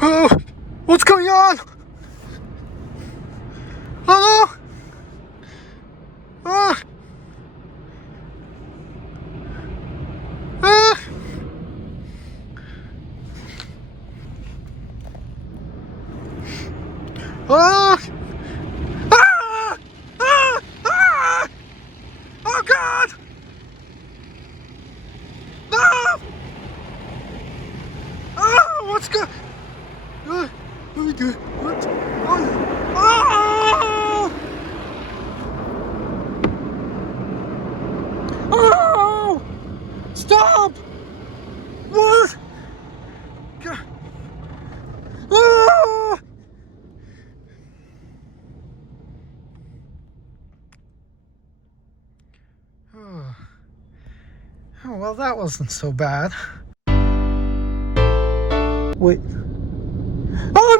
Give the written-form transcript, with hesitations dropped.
Oh, what's going on? Hello? Ah. Ah. Ah. Ah. Ah. Ah. Oh God! No! Oh, what's going? What do we do? What? Oh! Oh! Stop! What? God. Oh! Oh, well, that wasn't so bad. Wait. Oh